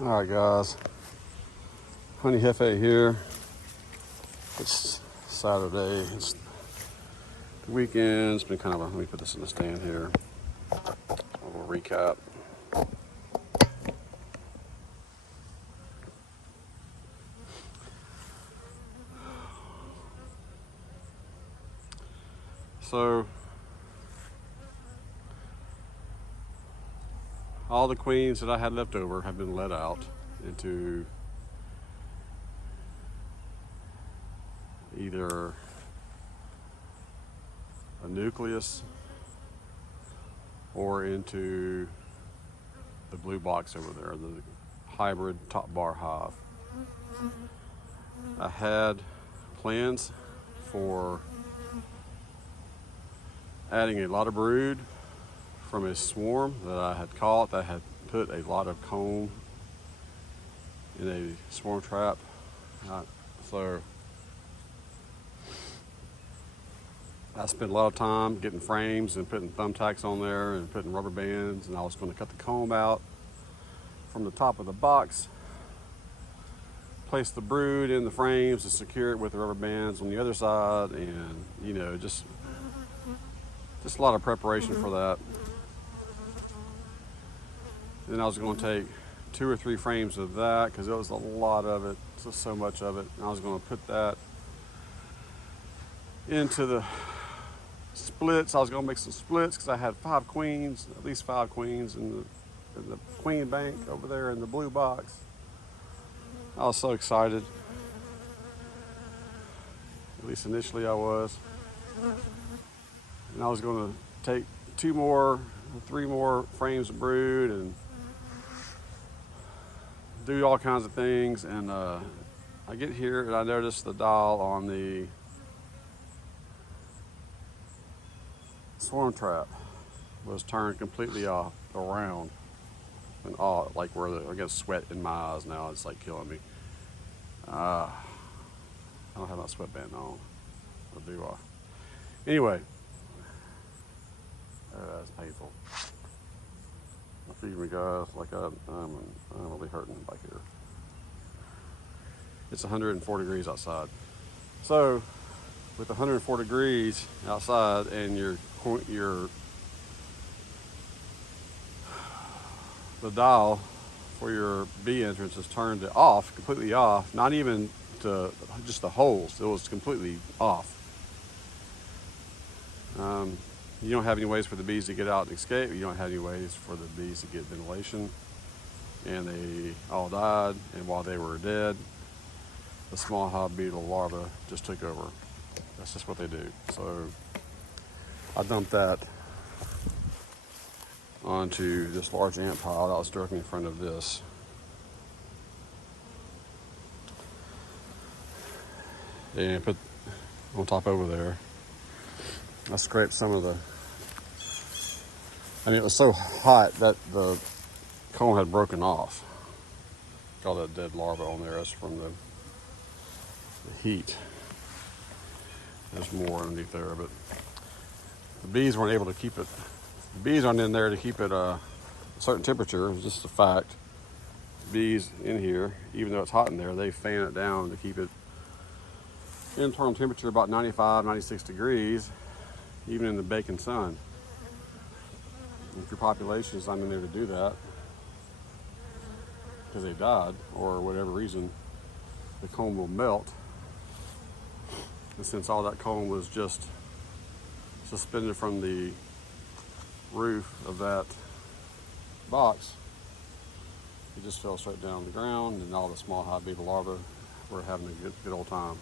Alright guys, Honey Jefe here. It's Saturday, it's the weekend. It's been kind of a, let me put this in the stand here. A little recap. So, all the queens that I had left over have been let out into either a nucleus or into the blue box over there, the hybrid top bar hive. I had plans for adding a lot of brood from a swarm that I had caught that had put a lot of comb in a swarm trap. So I spent a lot of time getting frames and putting thumbtacks on there and putting rubber bands, and I was going to cut the comb out from the top of the box, place the brood in the frames and secure it with the rubber bands on the other side, and just a lot of preparation for that. Then I was going to take 2 or 3 frames of that because there was a lot of it, just so much of it. And I was going to put that into the splits. I was going to make some splits because I had 5 queens, at least 5 queens in the queen bank over there in the blue box. I was so excited. At least initially I was. And I was going to take 2 more, 3 more frames of brood and do all kinds of things. And I get here and I noticed the dial on the swarm trap was turned completely off, around and off, like where I get sweat in my eyes now. It's like killing me. I don't have my sweatband on, or do I? Anyway, that's painful. Feed me, guys. Like I'm really hurting back here. It's 104 degrees outside. So, with 104 degrees outside and the dial for your bee entrance is turned off, completely off. Not even to just the holes. It was completely off. You don't have any ways for the bees to get out and escape. You don't have any ways for the bees to get ventilation. And they all died. And while they were dead, the small hive beetle larvae just took over. That's just what they do. So I dumped that onto this large ant pile that was directly in front of this. And put on top over there. I scraped some of the, it was so hot that the comb had broken off. All that dead larva on there is from the heat. There's more underneath there, but the bees weren't able to keep it. The bees aren't in there to keep it a certain temperature. It's just a fact. The bees in here, even though it's hot in there, they fan it down to keep it internal temperature about 95, 96 degrees. Even in the baking sun. If your population is not in there to do that because they died or whatever reason, the comb will melt. And since all that comb was just suspended from the roof of that box, it just fell straight down on the ground, and all the small hive beetle larvae were having a good old time.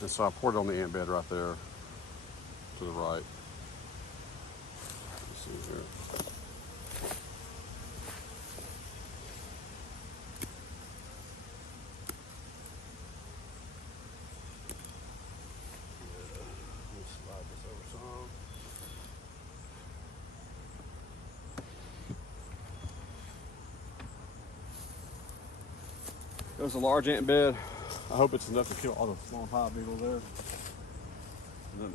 And so I poured it on the ant bed right there to the right. Let's see here. Let's slide this over some. There's a large ant bed. I hope it's enough to kill all the small hive beetles there.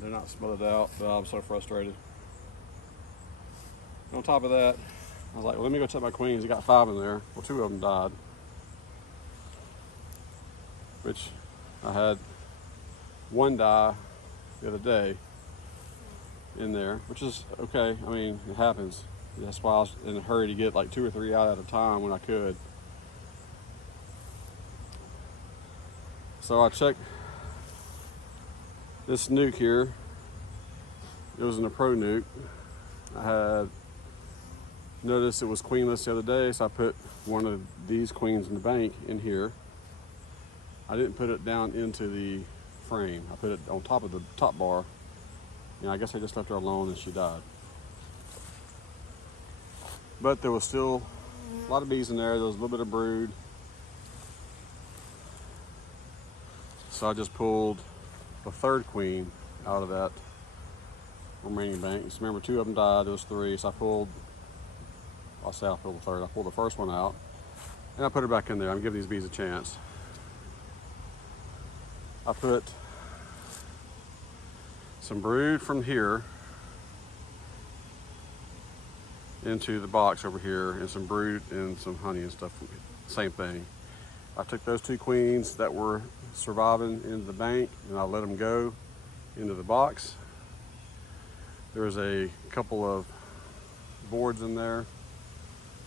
They're not smothered out, but I'm so frustrated. On top of that, was like, well, let me go check my queens. I got 5 in there. Well, 2 of them died, which I had 1 die the other day in there, which is okay. I mean, it happens. That's why I was in a hurry to get like 2 or 3 out at a time when I could. So I checked this nuke here. It was in a pro nuke. I had noticed it was queenless the other day, so I put one of these queens in the bank in here. I didn't put it down into the frame. I put it on top of the top bar. And I guess I just left her alone and she died. But there was still a lot of bees in there. There was a little bit of brood. So I just pulled the 3rd queen out of that remaining bank. Just remember, 2 of them died. There was 3. So I pulled the 3rd. I pulled the first one out and I put her back in there. I'm giving these bees a chance. I put some brood from here into the box over here, and some brood and some honey and stuff. Same thing. I took those 2 queens that were surviving in the bank and I let them go into the box. There's a couple of boards in there,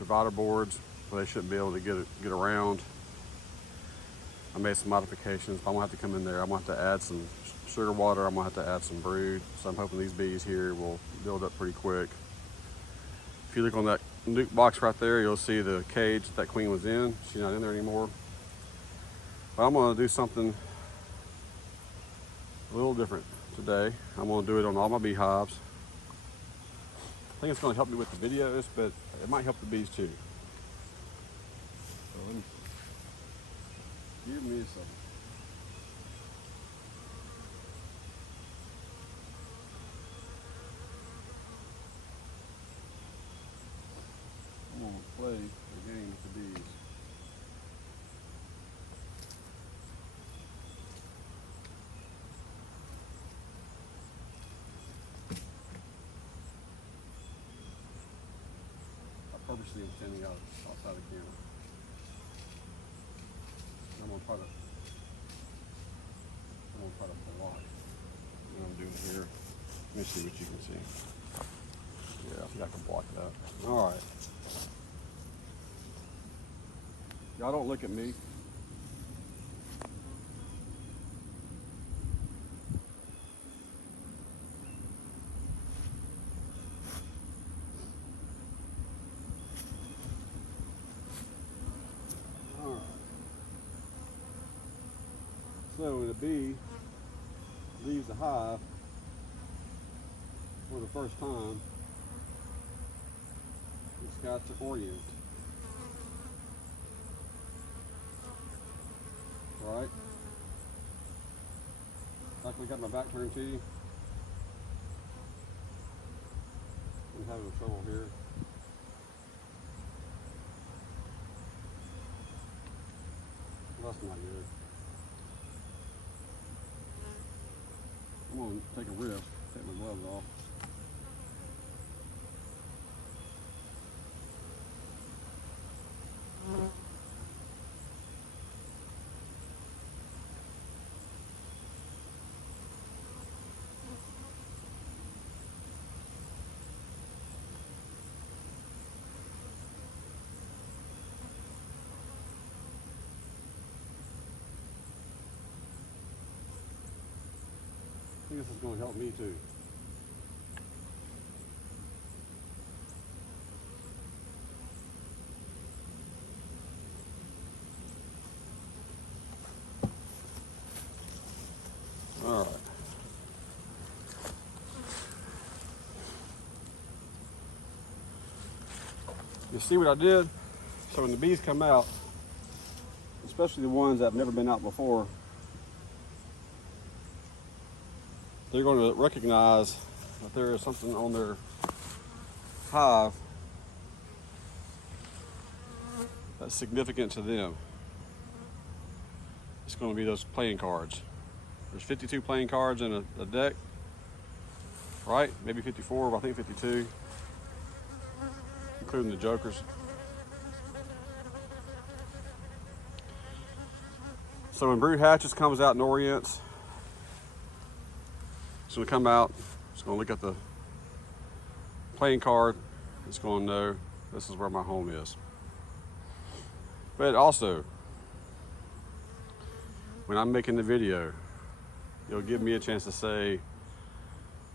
divider boards, so they shouldn't be able to get around. I made some modifications. I'm gonna have to come in there. I'm gonna have to add some sugar water. I'm gonna have to add some brood. So I'm hoping these bees here will build up pretty quick. If you look on that nuke box right there, you'll see the cage that queen was in. She's not in there anymore. But I'm gonna do something a little different today. I'm gonna do it on all my beehives. I think it's gonna help me with the videos, but it might help the bees too. So let me give me a second. I'm gonna play the game with the bees. I purposely am standing outside the camera. I'm gonna try to block what I'm doing here. Let me see what you can see. Yeah, I think I can block that. All right. Y'all don't look at me. All right. So when a bee leaves the hive for the first time, it's got to orient. Right? Actually got my back turned to you. I'm having trouble here. Well, that's not good. I'm gonna take a risk, take my gloves off. I think this is going to help me too. All right. You see what I did? So when the bees come out, especially the ones that have never been out before, they're going to recognize that there is something on their hive that's significant to them. It's going to be those playing cards. There's 52 playing cards in a deck, right? Maybe 54, but I think 52. including the jokers. So when brood hatches comes out and orients, it's going to come out, it's going to look at the playing card, it's going to know this is where my home is. But also, when I'm making the video, it'll give me a chance to say,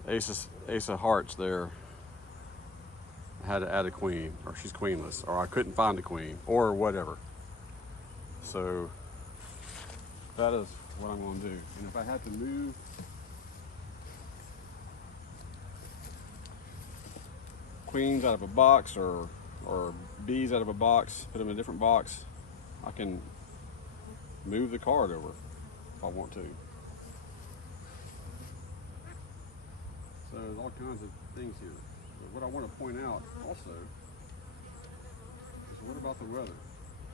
Ace of Hearts there, I had to add a queen, or she's queenless, or I couldn't find a queen, or whatever. So that is what I'm going to do. And if I had to move queens out of a box, or bees out of a box, put them in a different box, I can move the card over if I want to. So there's all kinds of things here. But what I want to point out also is, what about the weather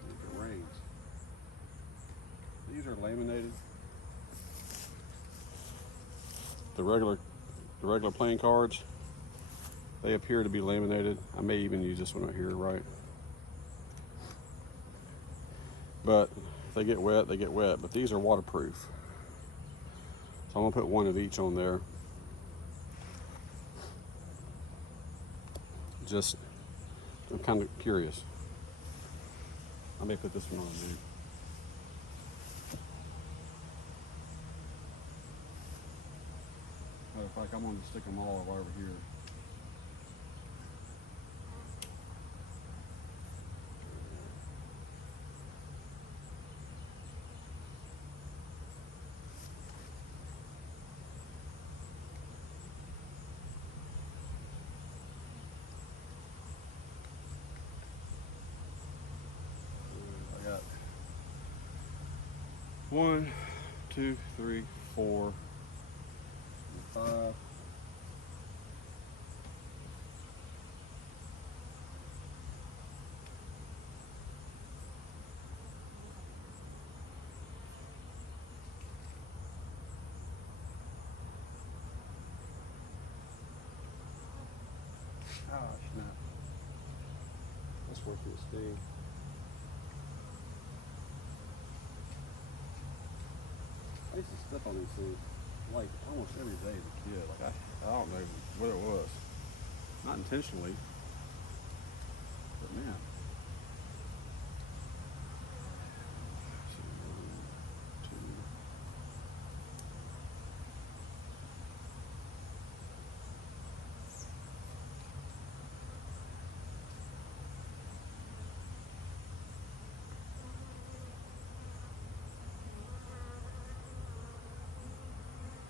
if it rains? These are laminated. The regular playing cards, they appear to be laminated. I may even use this one right here, right? But if they get wet, they get wet. But these are waterproof. So I'm gonna put one of each on there. Just, I'm kind of curious. I may put this one on too. Matter of fact, I'm going to stick them all right over here. I got 1, 2, 3, 4, 5. Ah, snap. That's worth it, Steve. I used to step on these things like almost every day as a kid. Like I don't know what it was. Not intentionally, but man.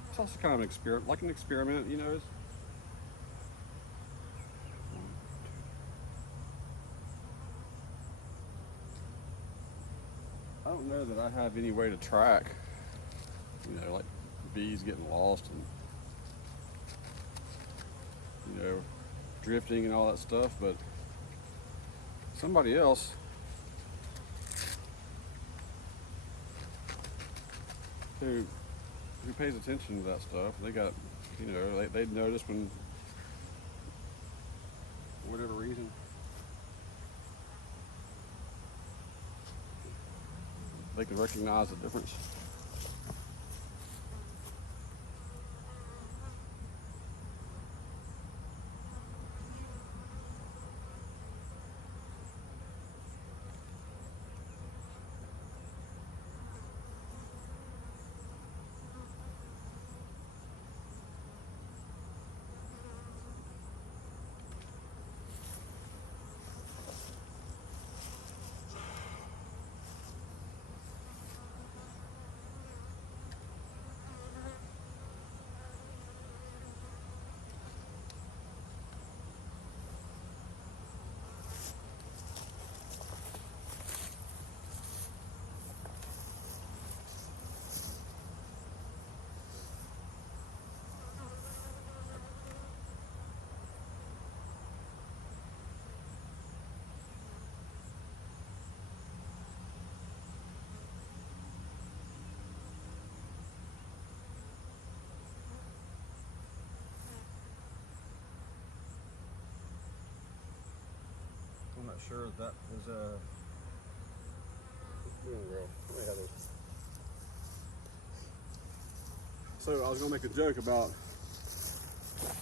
It's also kind of an experiment, like an experiment, you know. It's, I don't know that I have any way to track, you know, like bees getting lost and, you know, drifting and all that stuff, but somebody else who pays attention to that stuff, they got, you know, they'd notice when, for whatever reason, they can recognize the difference. not sure if that is a. So I was gonna make a joke about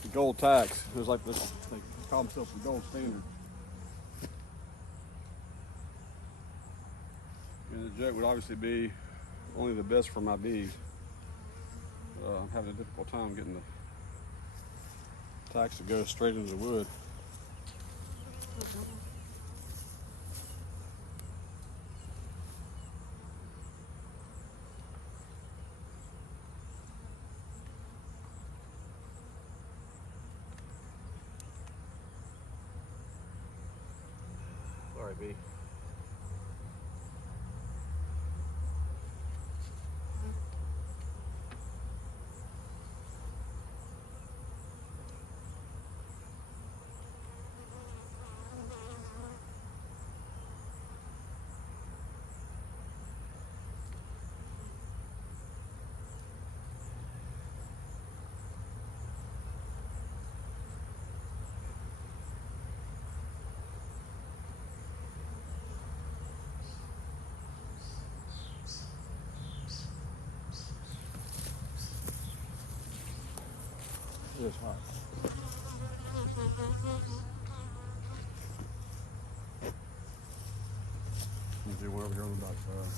the gold tax. It was like this, they call themselves the gold standard. And the joke would obviously be only the best for my bees. I'm having a difficult time getting the tax to go straight into the wood. Sorry, bee. It is hot. Let me do one over here on the back side.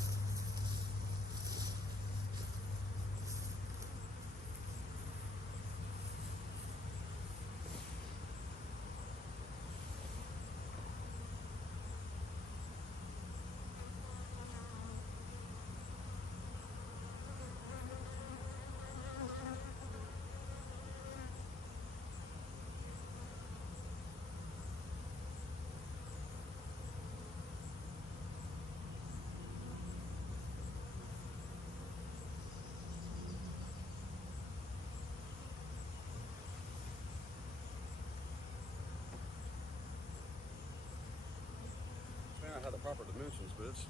I had the proper dimensions, but it's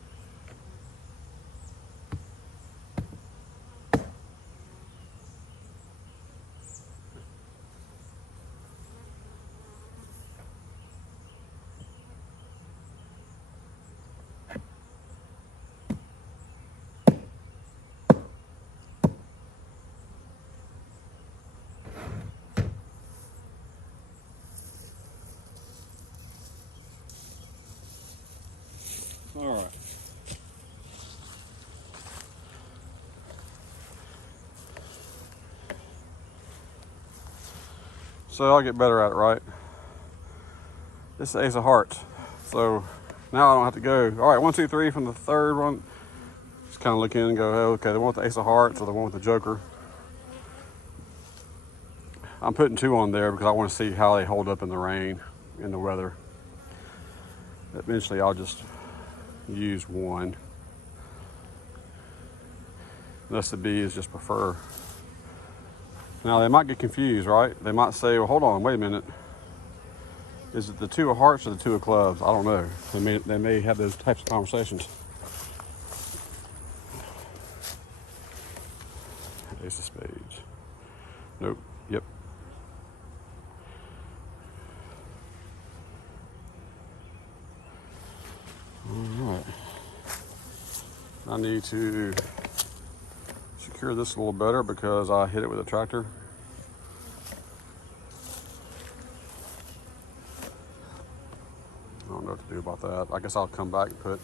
all right. So I'll get better at it, right? This is the Ace of Hearts. So now I don't have to go, all right, 1, 2, 3 from the third one. Just kind of look in and go, oh, okay, the one with the Ace of Hearts or the one with the Joker. I'm putting 2 on there because I want to see how they hold up in the rain, in the weather. Eventually I'll just use 1. Unless the bees just prefer. Now they might get confused, right? They might say, well, hold on, wait a minute. Is it the 2 of hearts or the 2 of clubs? I don't know. They may have those types of conversations. Ace of spades. Nope. Yep. All right. I need to secure this a little better because I hit it with a tractor. I don't know what to do about that. I guess I'll come back and put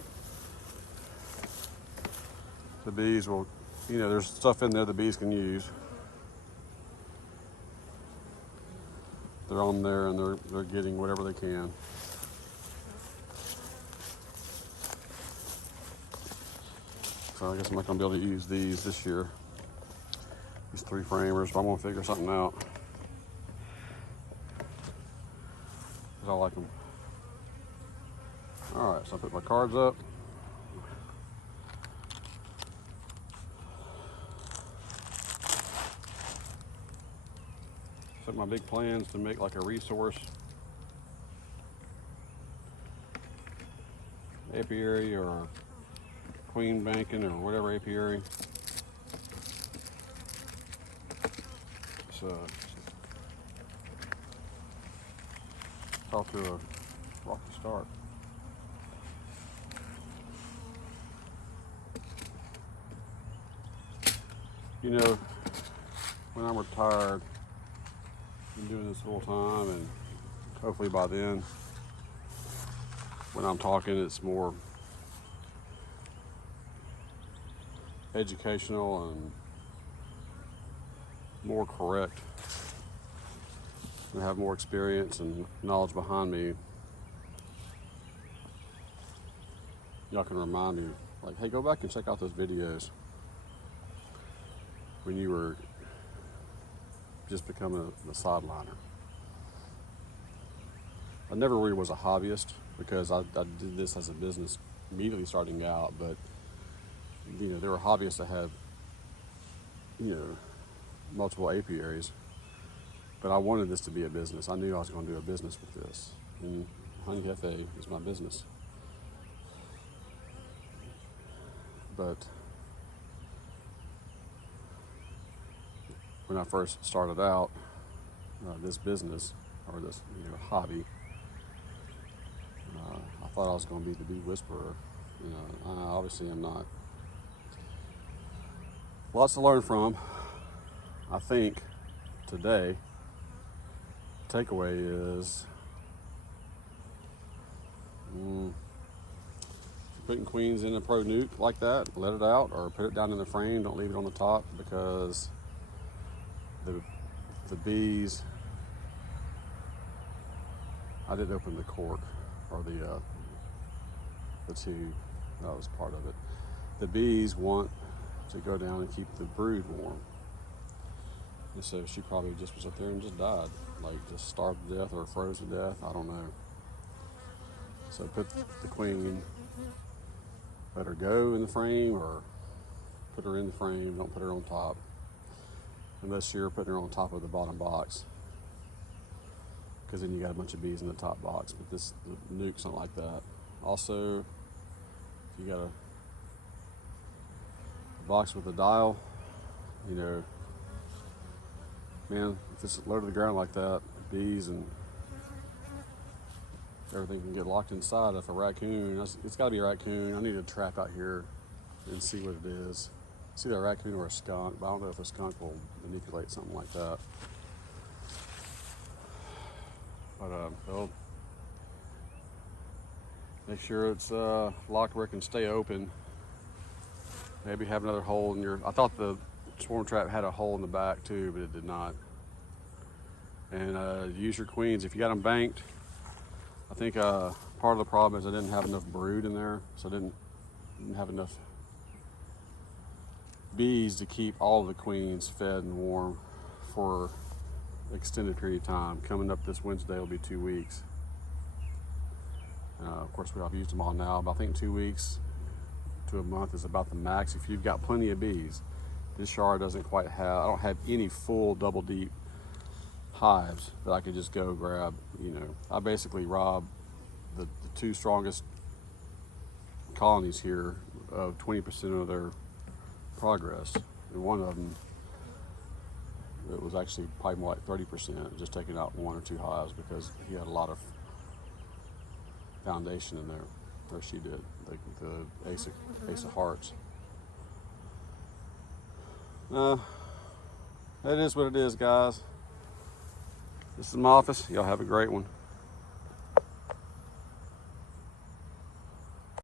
the bees will, you know, there's stuff in there the bees can use. They're on there and they're getting whatever they can. So I guess I'm not gonna be able to use these this year. These 3 framers, but I'm gonna figure something out. Cause I like them. All right, so I put my cards up. Set my big plans to make like a resource apiary or queen banking or whatever apiary. So talk to a rocky start. You know, when I'm retired, I've been doing this full time, and hopefully by then, when I'm talking, it's more educational and more correct. I have more experience and knowledge behind me. Y'all can remind me, like, hey, go back and check out those videos when you were just becoming a sideliner. I never really was a hobbyist because I did this as a business immediately starting out, but you know, there were hobbyists that had, you know, multiple apiaries, but I wanted this to be a business. I knew I was going to do a business with this, and Honey Jefe is my business. But when I first started out this business, or this, you know, hobby, I thought I was going to be the bee whisperer. You know, obviously I'm not. Lots to learn from. I think today, takeaway is putting queens in a pro nuke like that, let it out, or put it down in the frame. Don't leave it on the top, because the bees, I didn't open the cork or the tube. That was part of it. The bees want to go down and keep the brood warm. And so she probably just was up there and just died, like just starved to death or froze to death. I don't know. So put the queen, let her go in the frame, or put her in the frame. Don't put her on top, unless you're putting her on top of the bottom box, because then you got a bunch of bees in the top box. But the nuke's not like that. Also, if you got a box with a dial, you know, man, if it's low to the ground like that, bees and everything can get locked inside. If a raccoon, it's got to be a raccoon. I need a trap out here and see what it is. It's either a raccoon or a skunk, but I don't know if a skunk will manipulate something like that. But they'll make sure it's locked where it can stay open. Maybe have another hole in your. I thought the swarm trap had a hole in the back too, but it did not. And use your queens if you got them banked. I think part of the problem is I didn't have enough brood in there, so I didn't have enough bees to keep all of the queens fed and warm for an extended period of time. Coming up this Wednesday will be 2 weeks. Of course, I've used them all now, but I think 2 weeks to a month is about the max if you've got plenty of bees. This yard doesn't quite have, I don't have any full double deep hives that I could just go grab. You know, I basically rob the two strongest colonies here of 20% of their progress, and one of them, it was actually probably more like 30%, just taking out 1 or 2 hives because he had a lot of foundation in there, or she did, the ace of hearts. It is what it is, guys. This is my office. Y'all have a great one.